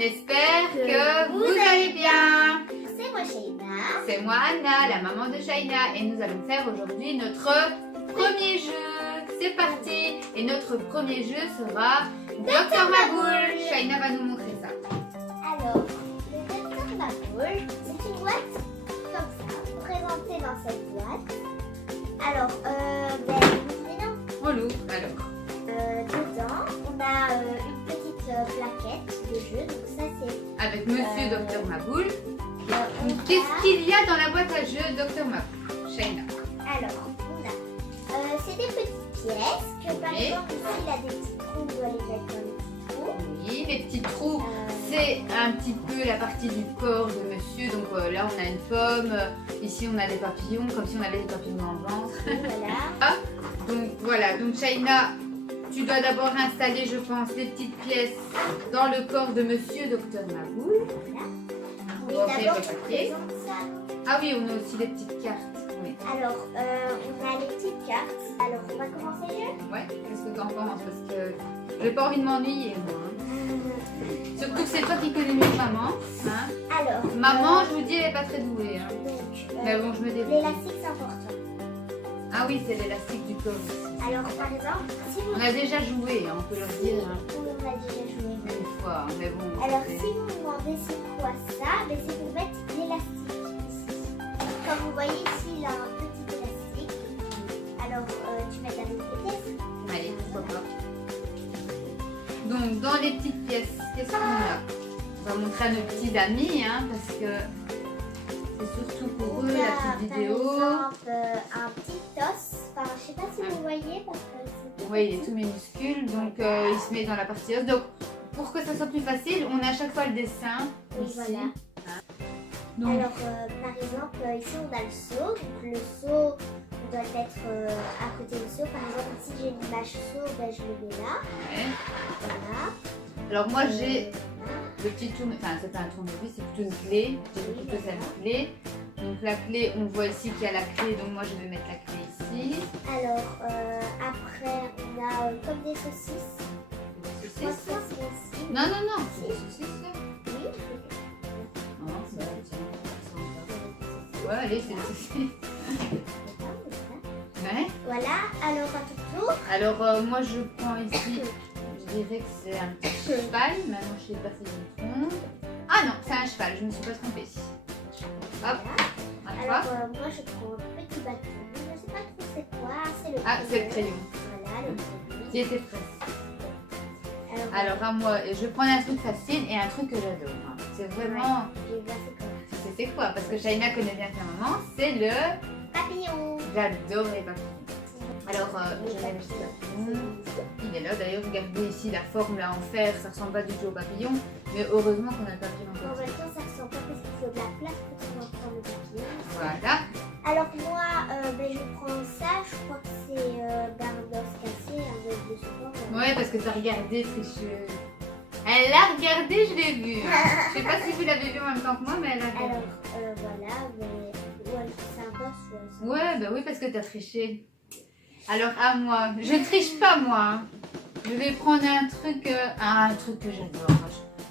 espère que vous allez bien. C'est moi Shaina. C'est moi Anna, la maman de Shaina, et nous allons faire aujourd'hui notre premier jeu. C'est parti. Et notre premier jeu sera Docteur Maboul. Shaina va nous montrer ça. Alors, le Docteur Maboul, c'est une boîte comme ça, présentée dans cette boîte. Alors, évidemment, On l'ouvre alors. dedans, on a une petite plaquette de jeu. Donc ça, c'est Avec Monsieur Docteur Maboul. on Qu'est-ce a- qu'il y a dans la boîte à jeux Docteur Maboul? Shaina. Alors, on a c'est des petites pièces que par Oui. exemple ici il a des petits trous, on doit les mettre dans les petits trous. Oui, les petits trous. Euh, C'est un petit peu la partie du corps de monsieur. Donc là, on a une pomme. Ici, on a des papillons, comme si on avait des papillons dans le ventre. voilà. Donc voilà. Donc Shaina, tu dois d'abord installer, je pense, les petites pièces dans le corps de monsieur Docteur Maboul. Voilà. On va ouvrir D'abord, le je papier. présente ça. Ah oui, on a aussi des petites cartes. Oui. Alors, on a les petites cartes. Alors, on va commencer le jeu. Ouais. Qu'est-ce que tu en penses? Parce que j'ai pas envie de m'ennuyer, moi. Surtout que c'est toi qui connais mieux que maman. Hein? Alors, Maman, je vous dis, elle est pas très douée. Hein. donc, Mais bon, je me débrouille. l'élastique c'est important. Ah oui, c'est l'élastique du corps aussi. Alors, par exemple, si vous On a déjà joué, hein, on peut leur dire. Hein. on a déjà joué. Une fois, mais bon. Alors, c'était- si vous me demandez c'est quoi ça, ben, c'est pour mettre l'élastique ici. Comme vous voyez ici, il a un petit élastique. Alors, tu mets la petite pièce. Allez, pourquoi pas. Donc, dans les petites pièces, qu'est-ce qu'on a? On va montrer à nos petits amis, hein, parce que c'est surtout pour eux la petite vidéo. Par exemple, un petit os. Enfin, je sais pas si vous voyez parce que c'est Oui, il est tout minuscule, donc il se met dans la partie os. Donc, pour que ça soit plus facile, on a à chaque fois le dessin Oui, ici. voilà. Hein. Donc, Alors, par exemple, ici on a le seau. Donc, le seau, on doit le mettre à côté du seau. Par exemple, si j'ai une image seau, ben, je le mets là. ouais. Voilà. Alors moi j'ai Voilà. le petit tourne, enfin c'est pas un tournevis, c'est plutôt une clé. J'ai plutôt cette clé. Donc la clé, on voit ici qu'il y a la clé, donc moi je vais mettre la clé ici. Alors, après, on a comme des saucisses. Des Moi, saucisses. ça, c'est ici. Non, non, non, c'est des saucisses là. Oui. Non, c'est pas des saucisses. Ouais, allez, c'est des saucisses. Ouais. Voilà, alors à tout tour. Alors moi je prends ici, je dirais que c'est un petit cheval. Maintenant je sais pas si je me trompe. Ah non, c'est un cheval, je me suis pas trompée. Hop, à toi. Alors, moi, je prends un petit bâton. Je ne sais pas trop c'est quoi. C'est le Ah, c'est le crayon. Voilà, le crayon. Qui était prêt. Alors, Alors à moi, je prends un truc facile et un truc que j'adore. Hein. C'est vraiment... je vais voir c'est quoi. C'est quoi? Parce que Shaina connaît bien sa maman. C'est le... Papillon. J'adore les papillons. Alors, je vais mettre le papillon. Il est là. D'ailleurs, regardez ici la forme là en fer. Ça ressemble pas du tout au papillon. Mais heureusement qu'on a le papillon En en même temps, ça ressemble pas parce qu'il faut de la place pour pouvoir prendre le papillon. Voilà. Alors, moi, je prends ça. Je crois que c'est un os cassé, un os de secours. Ouais, parce que t'as regardé, tricheuse. Elle a regardé, je l'ai vu. Hein. Je sais pas si vous l'avez vu en même temps que moi, mais elle a regardé. Alors, voilà, mais ouais, c'est un os. Ouais, bah oui, parce que t'as triché. Alors à moi, je triche pas moi. Hein. Je vais prendre un truc que j'adore.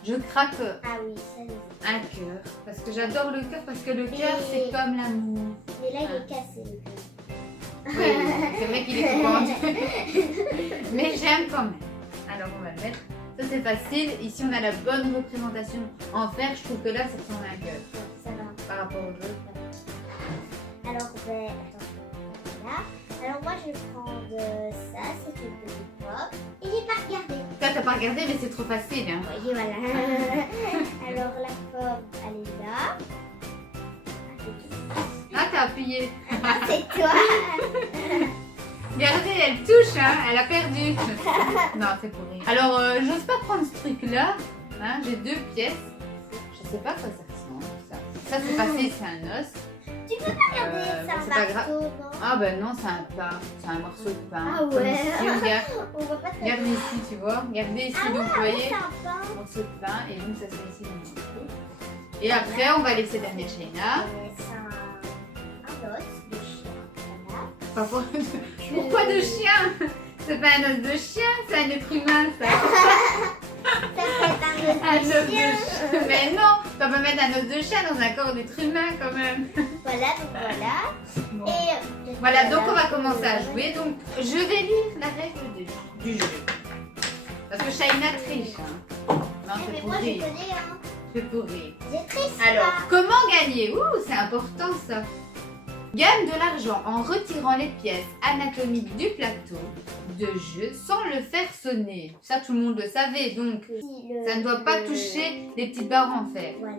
Je craque Ah oui, ça y est. un cœur. Parce que j'adore le cœur, parce que le cœur Mais- c'est comme l'amour. Mais là, il est cassé, le cœur. Oui, c'est vrai qu'il est coupant. Mais j'aime quand même. Alors on va le mettre. Ça c'est facile. Ici on a la bonne représentation en fer. Je trouve que là ça ressemble à un cœur. Ça va. Par rapport au jeu. Alors, attends, voilà. Alors, moi, je vais prendre ça, c'est une petite pomme. Et j'ai pas regardé. Toi t'as pas regardé mais c'est trop facile. Hein. Oui, voilà. Alors, la pomme, elle est là. Ah t'as appuyé. Ah, c'est toi. Regardez, elle touche, hein, elle a perdu. Non, c'est pour rien. Alors, j'ose pas prendre ce truc-là. Hein, j'ai deux pièces. Je sais pas à quoi ça ressemble, ça. Ça, c'est facile, c'est un os. Tu peux pas regarder, c'est un c'est pas grave. marteau, non? Ah ben non, c'est un pain. C'est un morceau de pain. Ah ouais. Comme ici, regarde, On voit pas très regarde ici, tu vois. Regardez ici, Ah donc vous ouais, voyez, c'est un pain. un morceau de pain. Et donc, ça se met ici dans le morceau. Et après, on va laisser derrière Shaina. C'est un os de chien. Voilà. Pas pour- Pourquoi de chien? C'est pas un os de chien, c'est un être humain, ça. Ça peut être un Un os os de de chien. va pas mettre un os de chat dans un corps d'être humain quand même. Voilà, donc voilà. Bon. Et Voilà, donc on va commencer à jouer. Donc je vais lire la règle du jeu. Parce que Shaina triche. Hein. Non, c'est mais pour moi je rire. connais, hein. C'est pour rire. J'ai triste. Alors, comment gagner? Ouh, c'est important ça. Gagne de l'argent en retirant les pièces anatomiques du plateau de jeu sans le faire sonner. Ça, tout le monde le savait, donc ça ne doit pas toucher les petites barres en fer. Voilà.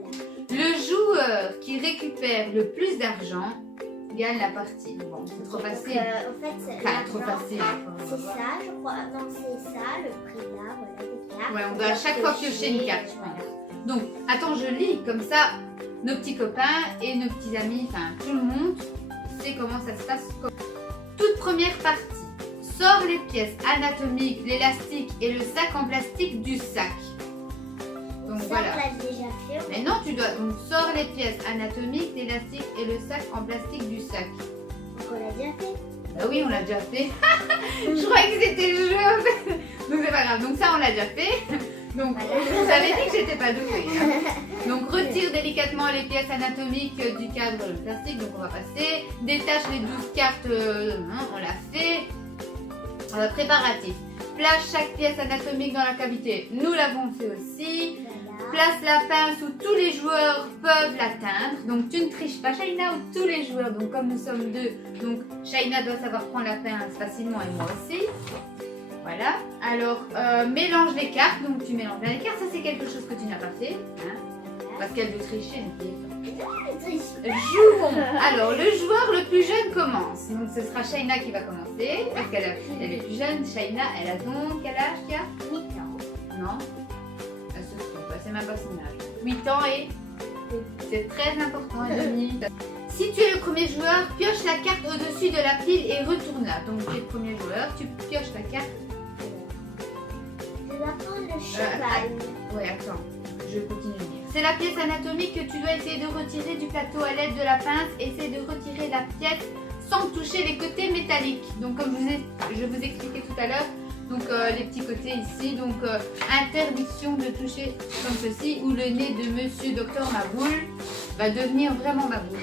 Le joueur qui récupère le plus d'argent gagne la partie. Bon, c'est trop facile. En fait, Enfin, trop l'argent, facile. c'est ça, je crois. Non, c'est ça, le prix là, voilà, des cartes. Ouais, on doit à chaque fois piocher une carte, je pense. Donc, attends, je lis, comme ça, nos petits copains et nos petits amis, enfin, tout le monde sait comment ça se passe. Toute première partie, sors les pièces anatomiques, l'élastique et le sac en plastique du sac. Donc Ça, voilà. on l'a déjà fait. Mais non, tu dois, donc, sors les pièces anatomiques, l'élastique et le sac en plastique du sac. Donc on l'a déjà fait. Bah oui, on l'a déjà fait. Je croyais que c'était le jeu, en fait. Donc c'est pas grave, donc ça, on l'a déjà fait. Donc, Voilà. vous avez dit que j'étais pas douée. Hein. Donc, retire délicatement les pièces anatomiques du cadre plastique. Donc, on va passer. Détache les 12 cartes. On l'a fait. Préparatif. Place chaque pièce anatomique dans la cavité. Nous l'avons fait aussi. Voilà. Place la pince où tous les joueurs peuvent l'atteindre. Donc, tu ne triches pas, Shaina, où tous les joueurs. Donc, comme nous sommes deux, donc Shaina doit savoir prendre la pince facilement et moi aussi. Voilà, alors mélange les cartes, donc tu mélanges bien les cartes, ça c'est quelque chose que tu n'as pas fait, hein, parce qu'elle veut tricher, jouons. Alors le joueur le plus jeune commence, donc ce sera Shaina qui va commencer, parce qu'elle est plus jeune. Shaina, elle a donc quel âge qu'il y a 8 ans. Non, elle se trompe, c'est même pas son âge. 8 ans et c'est très important et demi. Si tu es le premier joueur, pioche la carte au-dessus de la pile et retourne-la. Donc tu es le premier joueur, tu pioches la carte. Je dois prendre le cheval. Ouais, attends, je continue de lire. C'est la pièce anatomique que tu dois essayer de retirer du plateau à l'aide de la pince. Essaie de retirer la pièce sans toucher les côtés métalliques. Donc comme je vous expliquais tout à l'heure, donc les petits côtés ici, donc interdiction de toucher comme ceci, ou le nez de Monsieur Docteur Maboule va devenir vraiment Maboule.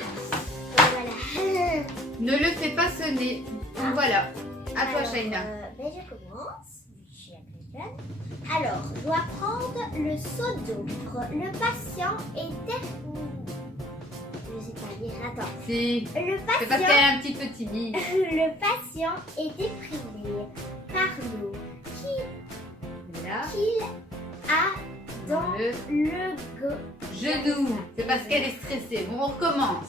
Voilà. Ne le fais pas sonner. Donc voilà, à toi Shaina. Ben je commence. Je suis la plus jeune. Alors, je dois prendre le seau d'eau. Le patient était... Je sais pas lire, attends. Si, Le c'est parce patient... qu'elle est un petit peu timide. Le patient est déprimé par l'eau Là, qu'il a dans le le genou. C'est parce qu'elle est stressée. Bon, on recommence.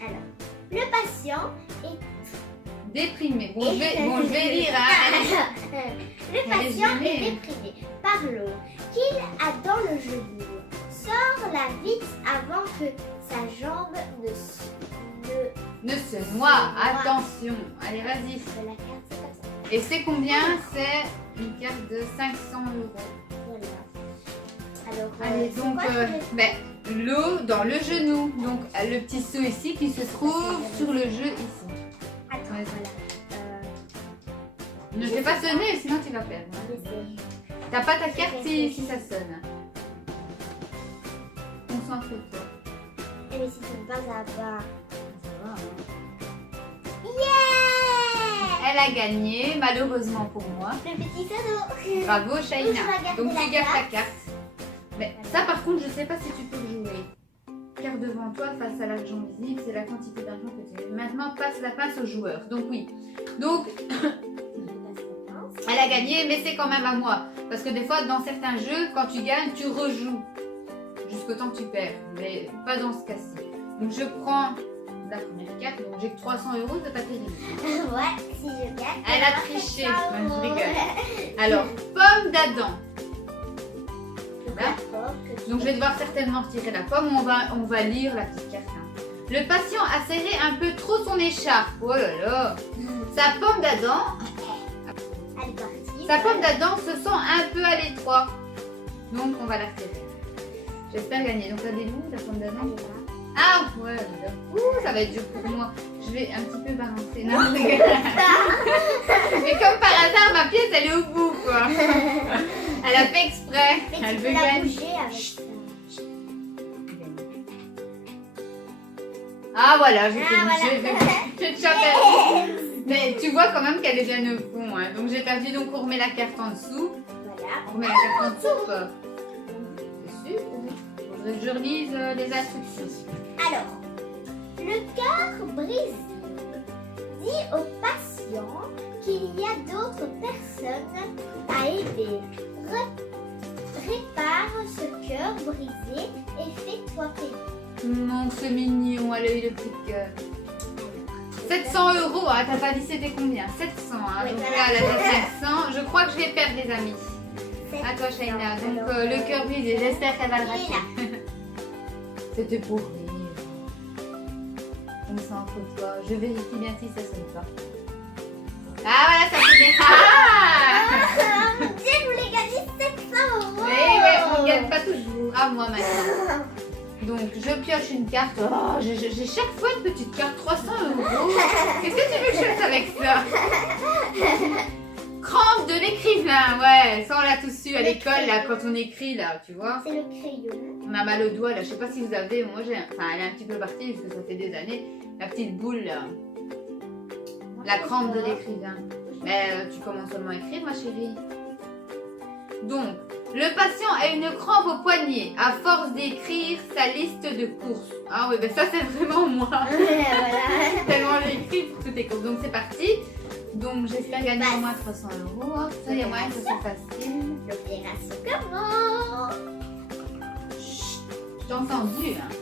Alors, le patient est... Déprimé. Bon, je vais lire. Hein. Le patient est déprimé par l'eau qu'il a dans le genou. Sors-la vite avant que sa jambe Ne se noie. Attention. Allez, vas-y. de la carte, c'est comme ça. Et c'est combien? C'est une carte de 500 €. Voilà. Alors, Allez, c'est donc, quoi, je vais- l'eau dans le genou. Donc, le petit seau ici qui se trouve sur le jeu ici. Attends, Ouais. voilà. Ne fais pas sonner, sinon tu vas perdre. T'as pas ta carte si ça sonne. Concentre-toi. Eh, mais si tu ne pas à bas. Ça va, hein. Yeah! Elle a gagné, malheureusement pour moi. Le petit cadeau. Bravo Je vais Shaina. garder Donc la tu gardes ta carte. carte. Mais ça par contre, je sais pas si tu peux le jouer. Carte devant toi face à l'argent visible, c'est la quantité d'argent que tu as. Maintenant, passe la pince au joueur. Donc oui. Donc, elle a gagné, mais c'est quand même à moi. Parce que des fois, dans certains jeux, quand tu gagnes, tu rejoues. Jusqu'au temps que tu perds. Mais pas dans ce cas-ci. Donc je prends la première carte. Donc j'ai que 300 €, c'est pas terrible. Ouais, si je gagne. Elle a triché. Non, je rigole. Alors, pomme d'Adam. Là. Donc je vais devoir certainement retirer la pomme. On va lire la petite carte. Hein. Le patient a serré un peu trop son écharpe. Oh là là. Sa pomme d'Adam. Elle est partie. Sa pomme d'Adam se sent un peu à l'étroit. Donc on va la retirer. J'espère gagner. Donc elle est où la pomme d'Adam? Ah ouais. Ouh, ça va être dur pour moi. Je vais un petit peu balancer. Non, je rigole. Mais comme par hasard, ma pièce elle est au bout quoi. Elle a fait exprès. Mais Elle tu veut peux la gagner. bouger avec ça. Ah voilà, j'ai fait voilà. j'ai déjà perdu. Mais tu vois quand même qu'elle est bien au fond. Hein. Donc j'ai perdu, donc on remet la carte en dessous. Voilà. On remet la carte en dessous ou pas? C'est sûr? Faudrait que je relise les instructions. Alors, le cœur brisé dit au patient qu'il y a d'autres personnes à aider. Répare ce cœur brisé et fais-toi payer. Non, c'est mignon, elle a eu le petit cœur. 700 €, hein, t'as pas dit c'était combien? 700, hein. Oui, Donc voilà. là, elle a fait 700. Je crois que je vais perdre les amis. À toi, Shaina. Donc Alors, le cœur brisé, j'espère qu'elle va le il est rater. C'était pour rire. Comme ça entre toi. Je vérifie bien si ça sonne pas. Ah voilà, ça sonne bien. Ah Ah, mon Dieu, je voulais gagner 700 €. Oui, ouais, on ne gagne pas toujours. À moi maintenant. Donc je pioche une carte. Oh, j'ai chaque fois une petite carte 300 €. Qu'est-ce que tu veux que je fasse avec ça? Crampe de l'écrivain, ouais. Ça on l'a tous su à l'école là quand on écrit là, tu vois. C'est le crayon. On a mal au doigt là. Je sais pas si vous avez. Moi j'ai. Enfin, elle est un petit peu partie parce que ça fait des années. La petite boule là. La crampe de l'écrivain. Mais tu commences seulement à écrire, ma chérie. Donc, le patient a une crampe au poignet à force d'écrire sa liste de courses. Ah oui, ben ça c'est vraiment moi. Voilà. Tellement j'ai écrit pour toutes les courses. Donc c'est parti. Donc j'espère gagner au moins 300 €. Hop, ça y a moyen que ce soit facile. L'opération commence. Chut, je t'ai entendu. Hein.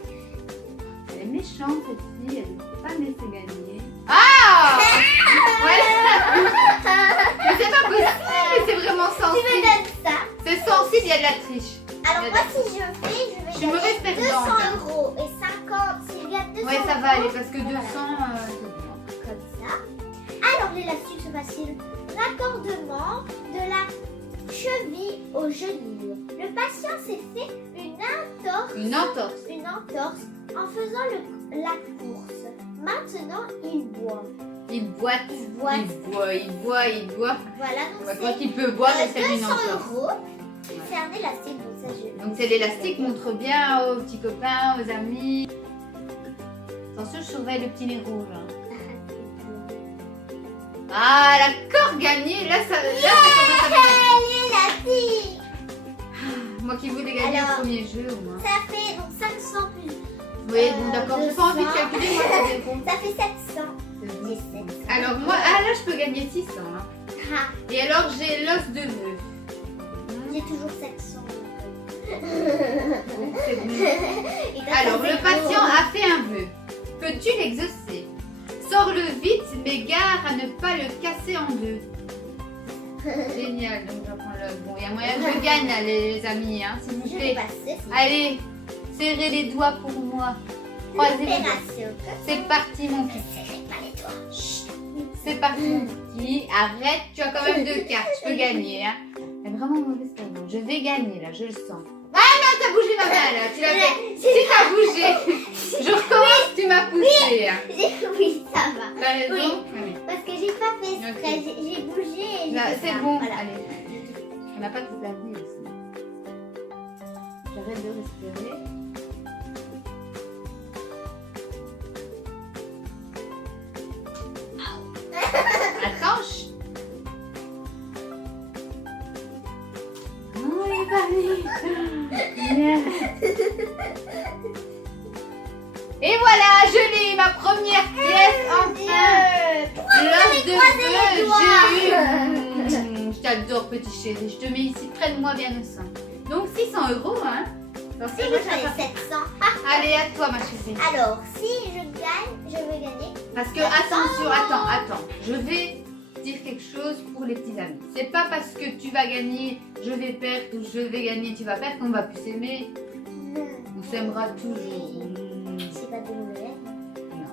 Elle est méchante cette fille, elle ne peut pas me laisser gagner. Ah voilà. Mais c'est pas possible, mais c'est vraiment Tu me sensible. donnes ça. C'est sensible, il y a de la triche. Alors moi si je fais, je Je vais suis mauvaise gagner perdante. 200 € et 50. Si je gagne 200 Ouais, ça va aller parce que 200, Voilà. c'est bon. Comme ça. Alors l'élastique c'est facile. Raccordement de la cheville au genou. Le patient s'est fait une entorse. Une entorse. Une entorse en faisant la course. Maintenant il boit. Il boite, Il boite. il boit, il boit, il boit. Voilà donc Ouais, quand c'est il peut boire, il fait une 200 entorse. €. C'est un élastique donc ça je. Donc c'est l'élastique, montre bien aux petits copains, aux amis. Attention, je surveille le petit nez rouge. Hein. Ah, elle a encore gagné. Là, ça commence à faire. L'élastique. Moi qui voulais gagner Alors, le premier jeu au moins. Ça fait donc 500 plus. Oui, bon d'accord, j'ai pas envie de 200. calculer, moi ça dépend. Ça fait 700. J'ai 700. Alors moi, ah là je peux gagner 600. Hein. Ah, Et alors j'ai l'os de vœux. j'ai toujours 700. Donc, c'est bon. Et toi, Alors ça le fait patient gros. a fait un vœu. Peux-tu l'exaucer? Sors-le vite, mais gare à ne pas le casser en deux. Génial, donc je prends le. Bon, il y a moyen que je gagne là, les amis, hein, s'il vous Je vais plaît. passer. Allez, serrez les doigts pour moi. Croisez les doigts. L'opération. C'est parti mon petit. Serrez pas les doigts. Chut. C'est parti mon petit. Arrête, tu as quand même 2 cartes, je peux gagner. Hein. Elle est vraiment mauvaise perdante. Je vais gagner là, je le sens. Ah non, t'as bougé ma main là, tu l'as fait. Si t'as bougé. Je recommence, tu m'as poussé. Hein. Oui, ça va. T'as raison. Oui. Oui. Parce que j'ai pas fait exprès. Ok. J'ai bougé et Là, j'ai fait c'est ça. bon, Voilà. allez. On n'a pas toute la vie ici. J'arrête de respirer. Attends, chut. Non, il est pas venu. Bien. Et voilà, je l'ai, ma première pièce enfin. L'os de feu, j'ai eu. Je t'adore, petit chéri. Je te mets ici près de moi, bien au sein. Donc 600 €, hein. Donc, Si moi j'en ai 700. Allez, à toi, ma chérie. Alors, si je gagne, je vais gagner. Parce que, attention, attends. Je vais dire quelque chose pour les petits amis. C'est pas parce que tu vas gagner, je vais perdre, ou je vais gagner, tu vas perdre, qu'on va plus s'aimer. On s'aimera toujours. C'est pas de mauvais. Non.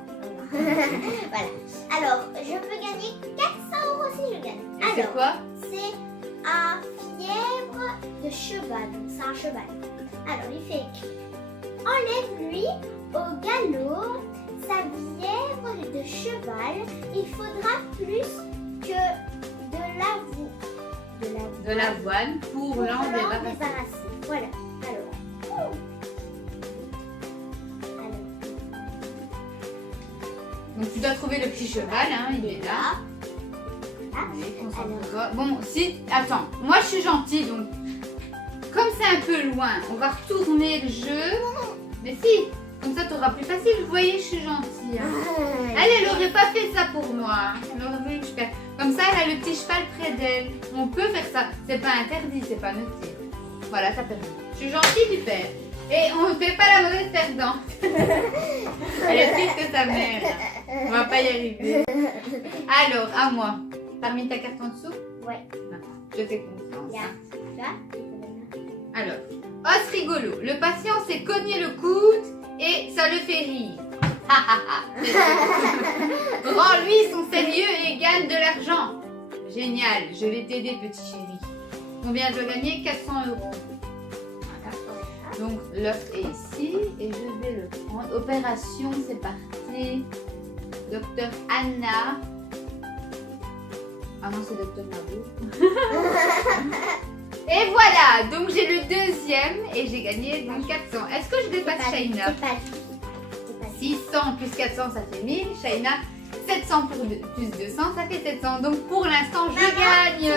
Voilà. Alors, je peux gagner 400 € si je gagne. Et c'est Alors, quoi? c'est un fièvre de cheval. Donc, c'est un cheval. Alors, il fait écrit. Enlève-lui au galop sa fièvre de cheval. Il faudra plus que De l'avoine pour l'en débarrasser. débarrasser. Voilà. Alors. Donc tu dois trouver le petit cheval, hein, il est là. Allez, concentre-toi. Bon, si, attends, moi je suis gentille, donc comme c'est un peu loin, on va retourner le jeu. Mais si, comme ça tu auras plus facile. Vous voyez, je suis gentille. Hein. Elle aurait pas fait ça pour moi. Elle aurait voulu que je perde. Comme ça, elle a le petit cheval près d'elle. On peut faire ça. C'est pas interdit, c'est pas noté. Voilà, ça permet. Je suis gentille, tu perds. Et on ne fait pas la mauvaise perdante. Elle est triste que sa mère. On va pas y arriver. Alors, à moi. T'as remis ta carte en dessous? Ouais. Je fais confiance. Hein. Tu Alors, os rigolo. Le patient s'est cogné le coude et ça le fait rire. Rends-lui son sérieux et gagne de l'argent. Génial, je vais t'aider, petit chéri. Combien je dois gagner? 400 €. Voilà. Donc, l'œuf est ici et je vais le prendre. Opération, c'est parti. Docteur Anna. Ah non, c'est Docteur Mabou. Et voilà, donc j'ai le deuxième et j'ai gagné donc 400. Est-ce que je dépasse Shaina? 600 plus 400, ça fait 1000. Shaina, 700 plus 200, ça fait 700. Donc pour l'instant, je gagne.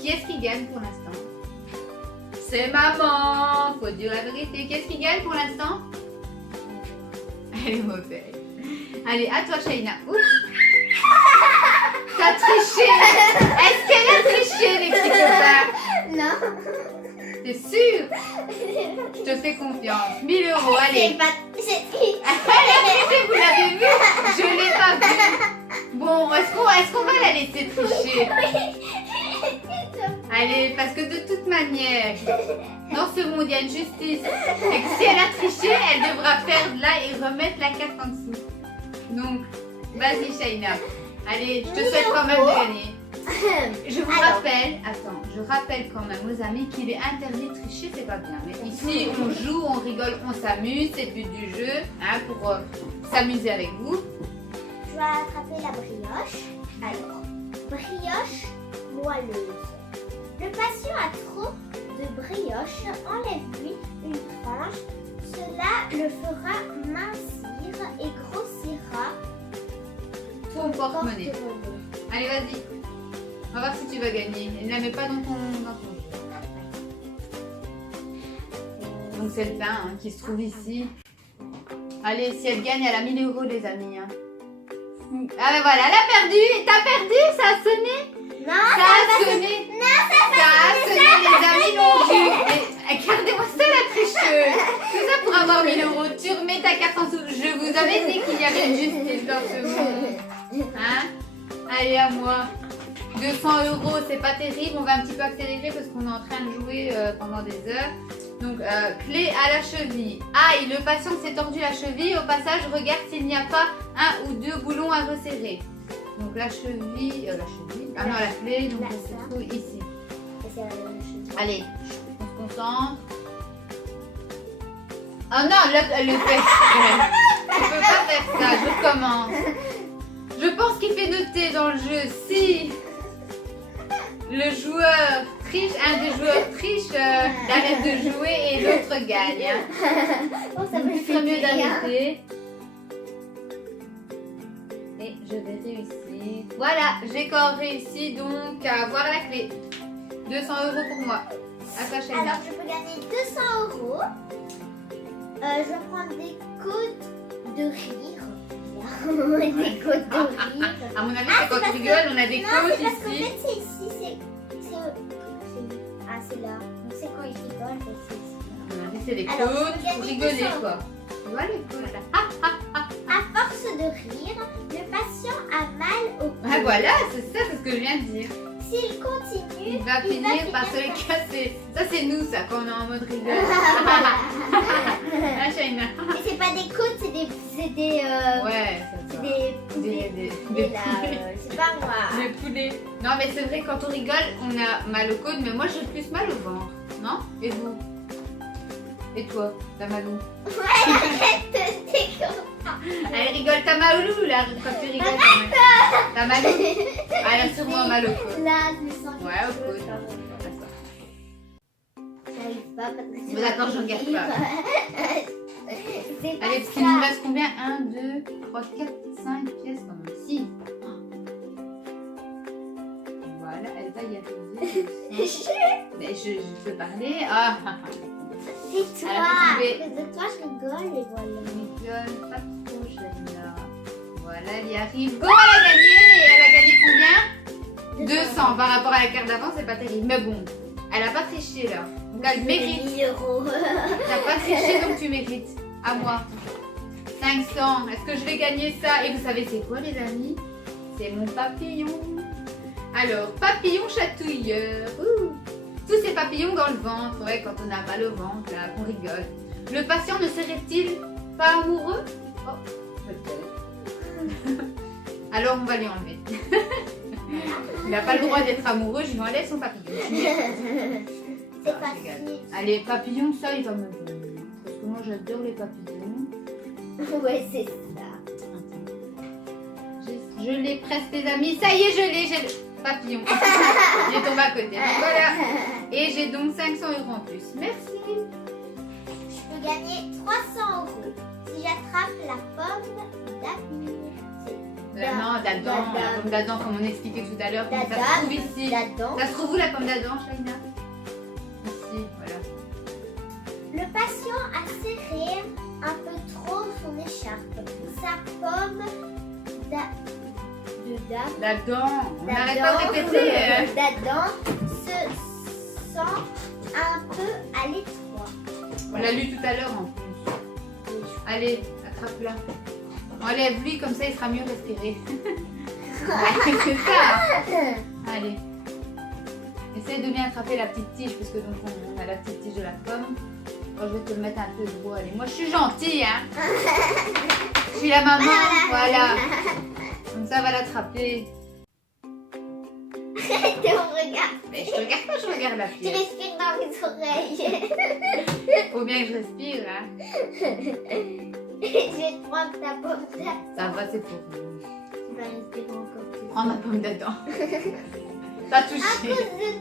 Qui est-ce qui gagne pour l'instant? C'est maman. Faut dire la vérité. Qui est-ce qui gagne pour l'instant? Elle est mauvaise. Allez, à toi, Shaina. Ouf. T'as triché. Est-ce qu'elle a triché, les petits copains? Non. T'es sûre? Je te fais confiance. 1000 €, allez. Elle a triché, vous l'avez vu? Je l'ai pas vu. Bon, est-ce qu'on va la laisser tricher? Allez, parce que de toute manière, dans ce monde, il y a une justice. Et que si elle a triché, elle devra perdre là et remettre la carte en dessous. Donc, vas-y, Shaina. Allez, je te souhaite quand même de gagner. Je vous rappelle quand même aux amis qu'il est interdit de tricher, c'est pas bien. Mais ici, on joue, on rigole, on s'amuse, c'est le but du jeu, hein, pour s'amuser avec vous. Je vais attraper la brioche. Alors, brioche moelleuse. Le patient a trop de brioche, enlève-lui une tranche. Cela le fera mincir et grossira Ton porte-monnaie. Allez, vas-y. On va voir si tu vas gagner. Ne la mets pas dans ton jeu. Donc c'est le pain, hein, qui se trouve ici. Allez, si elle gagne, elle a 1000 €, les amis. Hein. Ah ben voilà, elle a perdu. T'as perdu, ça a sonné. Non, ça a sonné. Ça a sonné, les amis l'ont vu. Regardez-moi ça, la tricheuse. Tout ça pour avoir 1000 €. Tu remets ta carte en dessous. Je vous avais dit qu'il y avait une justice dans ce monde. Hein? Allez, à moi. 200 €, c'est pas terrible. On va un petit peu accélérer parce qu'on est en train de jouer pendant des heures. Donc, clé à la cheville. Aïe, le patient s'est tordu la cheville. Au passage, regarde s'il n'y a pas un ou deux boulons à resserrer. Donc, la cheville. Ah non, la clé. Donc, elle se trouve ici. Allez, on se concentre. Oh non, là, elle le fait. On peut pas faire ça. Je recommence. Je pense qu'il fait noter dans le jeu si le joueur triche, un des joueurs triche, d'arrête de jouer et l'autre gagne. Hein. Oh, ça me Il fait ferait mieux rire. d'arrêter. Et je vais réussir. Voilà, j'ai encore réussi donc à avoir la clé. 200 € pour moi. À toi, Shaina. Alors, je peux gagner 200 €. Je vais prendre des côtes de rire. Des côtes de rire. À mon avis, c'est quand on rigole, on a des Non, côtes c'est parce qu'en ici. fait, c'est ici. Ah, c'est là. Donc, c'est quand il rigole, c'est ici. À mon avis, c'est les Alors, côtes je peux pour gagner rigoler, 200 €. quoi. Tu vois les côtes là? À force de rire, le patient a mal au cou. Ah voilà, c'est ça, c'est ce que je viens de dire. S'il continue, Il va finir par se les casser. Ça, c'est nous, ça, quand on est en mode rigole. Ah, Shaina. Mais c'est pas des côtes, c'est des Ouais, c'est ça va. des poulets. Des Là, poulets. c'est pas moi. Des poulets. Non, mais c'est vrai, quand on rigole, on a mal au coude, mais moi, j'ai plus mal au ventre. Non? Et vous? Et toi? T'as mal où? Ouais, arrête de déconner. Elle rigole, t'as mal où, là? Quand tu rigoles, t'as mal où? Elle a sûrement mal au coude. Là, je me sens Ouais, au coude. J'arrive pas parce que Bon, d'accord, je regarde pas. C'est pas Allez, parce ça. qu'il nous reste combien? 1, 2, 3, 4 5 pièces comme ici. Voilà, elle va y arriver. Mais je peux parler. Ah, ah, ah. C'est Elle a toi. fait tomber. De toi, je rigole et voilà. Rigole pas trop, Shaina. Voilà, elle y arrive. Go, elle a gagné. Et elle a gagné combien? 200. Par rapport à la carte d'avant, c'est pas terrible. Mais bon, elle a pas triché là. Donc elle mérite. 1000 €. T'as pas triché donc tu mérites. À moi. 500. Est-ce que je vais gagner ça? Et vous savez c'est quoi les amis? C'est mon papillon. Alors, papillon chatouilleur. Ouh. Tous ces papillons dans le ventre. Ouais, quand on a mal au ventre, là, qu'on rigole. Le patient ne serait-il pas amoureux? Oh, peut-être. Alors on va lui enlever. Il n'a pas le droit d'être amoureux, je lui enlève son papillon. C'est Ah, facile. Allez, papillon, ça il va me donner. Parce que moi j'adore les papillons. Ouais, c'est ça. Je l'ai presque les amis. Ça y est, j'ai le papillon. Il est tombé à côté. Donc, voilà. Et j'ai donc 500 € en plus. Merci. Je peux gagner 300 € si j'attrape la pomme d'amour. Non, d'Adam. La pomme d'Adam, comme on expliquait tout à l'heure. Ça se trouve ici. D'Adam. Ça se trouve où la pomme d'Adam, Shaina? Ici, voilà. Le patient a serré un peu trop son écharpe. Sa pomme D'Adam. On n'arrête pas de répéter. d'Adam se sent un peu à l'étroit. On l'a lu tout à l'heure en plus. Allez, attrape-la. Enlève-lui, comme ça il sera mieux respiré. Ouais, c'est ça. Allez. Essaye de bien attraper la petite tige, parce que donc on a la petite tige de la pomme. Alors, je vais te le mettre un peu de bois. Allez, moi je suis gentille, hein. Je suis la maman, voilà. Comme ça, va l'attraper. Arrête de me regarder. Mais je te regarde pas, je regarde la Tu pièce. respires dans mes oreilles. Faut bien que je respire, hein. Je vais te prendre ta pomme d'Adam. Ça va, c'est pour vous. Tu vas respirer encore plus. Prends ma pomme d'Adam. T'as touché.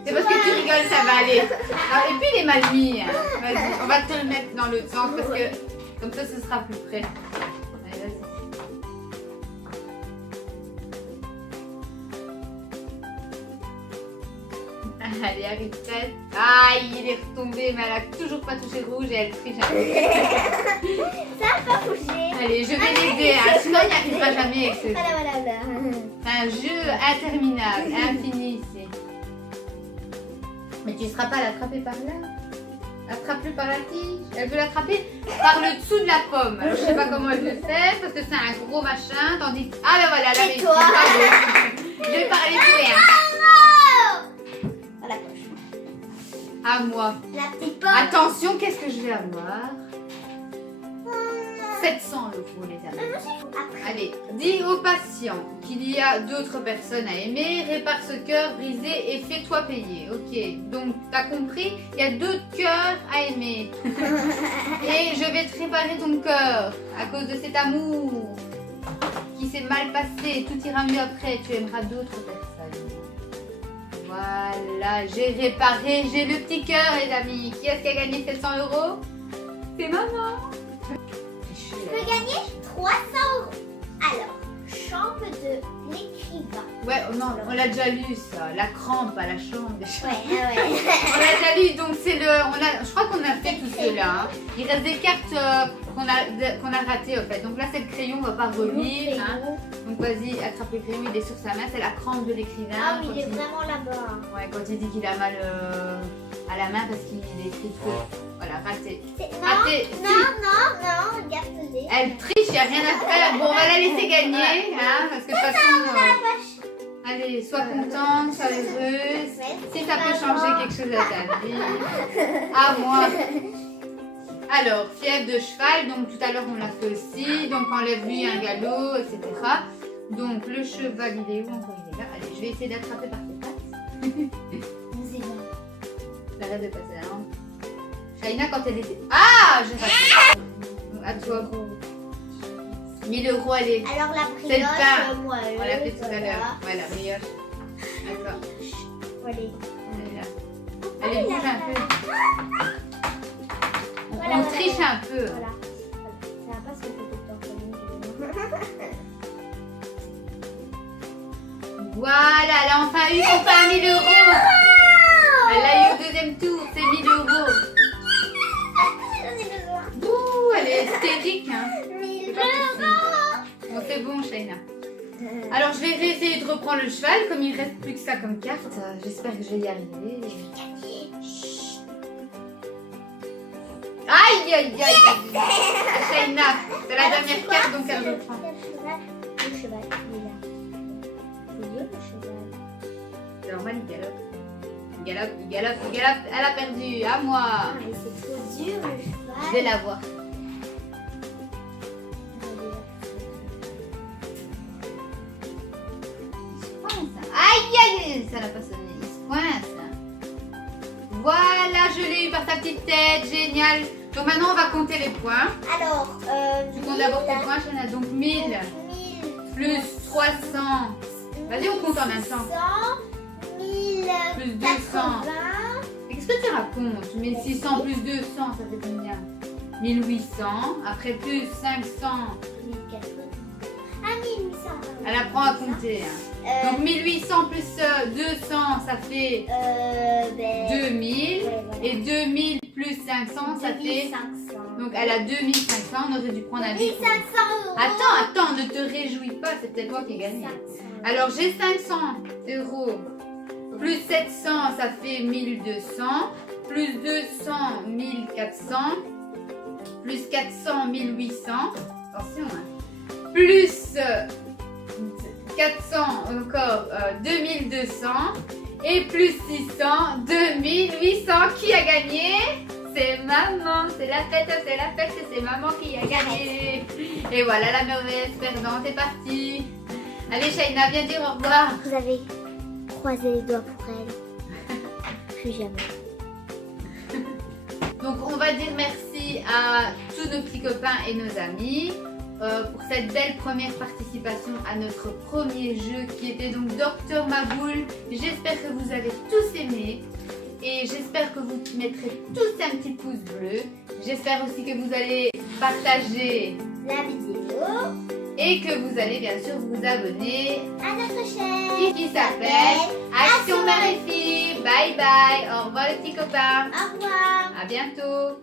C'est C'est parce que tu rigoles, ça va aller. Ah, et puis il est mal mis. Hein. Vas-y, on va te le mettre dans l'autre sens parce que comme ça, ce sera plus près. Allez, vas-y. Allez, arrive prête. Aïe, il est retombé, mais elle a toujours pas touché rouge et elle triche un peu. Ça va pas bouger. Allez, je vais l'aider. Hein. Sinon, il n'y arrivera jamais avec ce jeu. Voilà. C'est un jeu interminable, infini ici. Mais tu ne seras pas à l'attraper par là. Attrape-le par la tige. Elle veut l'attraper par le dessous de la pomme. Alors, je ne sais pas comment elle veut faire parce que c'est un gros machin. Tandis que... Ah ben voilà, elle a réussi. toi. Bravo. Je vais parler pour rien. À la poche. À moi. La petite pomme. Attention, qu'est-ce que je vais avoir? 700 € les amis. Après. Allez, dis au patient qu'il y a d'autres personnes à aimer, répare ce cœur brisé et fais-toi payer. Ok, donc t'as compris, il y a d'autres cœurs à aimer. Et je vais te réparer ton cœur à cause de cet amour qui s'est mal passé. Tout ira mieux après, tu aimeras d'autres personnes. Voilà, j'ai réparé, j'ai le petit cœur les amis. Qui est-ce qui a gagné 700 €? C'est maman. Je peux gagner 300 €. Alors, chambre de l'écrivain. Ouais, oh non, on l'a déjà lu ça. La crampe à la chambre. Ouais. On l'a déjà lu, donc c'est le. Je crois qu'on a fait tout cela. Hein. Il reste des cartes qu'on a ratées en fait. Donc là, c'est le crayon, on va pas relire. Hein. Donc vas-y, attrape le crayon, il est sur sa main. C'est la crampe de l'écrivain. Ah oui, il est Quand vraiment là-bas. Ouais, quand il dit qu'il a mal à la main parce qu'il écrit trop. Voilà, raté. Raté. Non, regarde-les. Elle triche, il n'y a rien à faire. Bon, on va la laisser gagner. Hein, parce que de toute façon. Allez, sois contente, sois heureuse. Si ça peut changer quelque chose à ta vie. À moi. Alors, fièvre de cheval. Donc, tout à l'heure, on l'a fait aussi. Donc, enlève-lui un galop, etc. Donc, le cheval, il est où encore? Il est là. Allez, je vais essayer d'attraper par tes pattes. Arrête de passer la langue. Shaina, quand elle était... Ah, j'ai raté. À toi. 1000 €, allez. Alors la C'est le pain. brioche, moi. On l'a fait tout à l'heure. Voilà, brioche. D'accord. Allez. Elle est là. Allez, bouge un peu. Voilà, On triche un peu. Voilà. Ça va pas se faire tout le temps. eu son pain à 1000 euros. Elle l'a eu au deuxième tour, c'est 1000 euros. J'en ai besoin. Ouh, elle est hystérique. Hein. 1000 C'est pas euros. Bon, c'est bon, Shaina. Alors, je vais réessayer de reprendre le cheval. Comme il reste plus que ça comme carte, j'espère que je vais y arriver. Aïe, aïe, aïe. Shaina, c'est la dernière carte, donc elle reprend. Le cheval, il est là. C'est dur, le cheval. C'est normal, il galope. Il galope, il galope, il galope. Elle a perdu, à moi. Ah, mais c'est trop dur, le cheval. Je vais la voir. Aïe, aïe, aïe, ça n'a pas sonné. Il se coince. Voilà, je l'ai eu par sa petite tête. Génial. Donc maintenant, on va compter les points. Alors, Tu comptes d'abord tes points, Shaina. Donc 1000 plus 300. Vas-y, on compte en même temps. 1000 Plus 200. Qu'est-ce que tu racontes? 1600 plus 200, ça fait combien? 1800. Après plus 500. 1400. Ah, 1800. Elle apprend à compter. Hein. Donc 1800 plus 200, ça fait 2000. ouais, voilà. Et 2000 plus 500, ça fait... 2500. Donc elle a 2500, on aurait dû prendre un billet. 1500 euros. Attends, ne te réjouis pas, c'est peut-être toi qui ai gagné. 500. Alors j'ai 500 euros. Plus 700, ça fait 1200. Plus 200, 1400. Plus 400, 1800. Attention, hein. Plus 400, encore 2200. Et plus 600, 2800. Qui a gagné? C'est maman. C'est la fête, c'est maman qui a gagné. Et voilà, la merveilleuse perdante est partie. Allez, Shaina, viens dire au revoir. Vous avez croisé les doigts pour elle. Plus jamais. Donc, on va dire merci à tous nos petits copains et nos amis pour cette belle première participation à notre premier jeu qui était donc Docteur Maboul. J'espère que vous avez tous aimé et j'espère que vous mettrez tous un petit pouce bleu. J'espère aussi que vous allez partager La vidéo et que vous allez bien sûr vous abonner à notre chaîne qui s'appelle Action Marie-Fille. Bye bye. Au revoir les petits copains. Au revoir. À bientôt.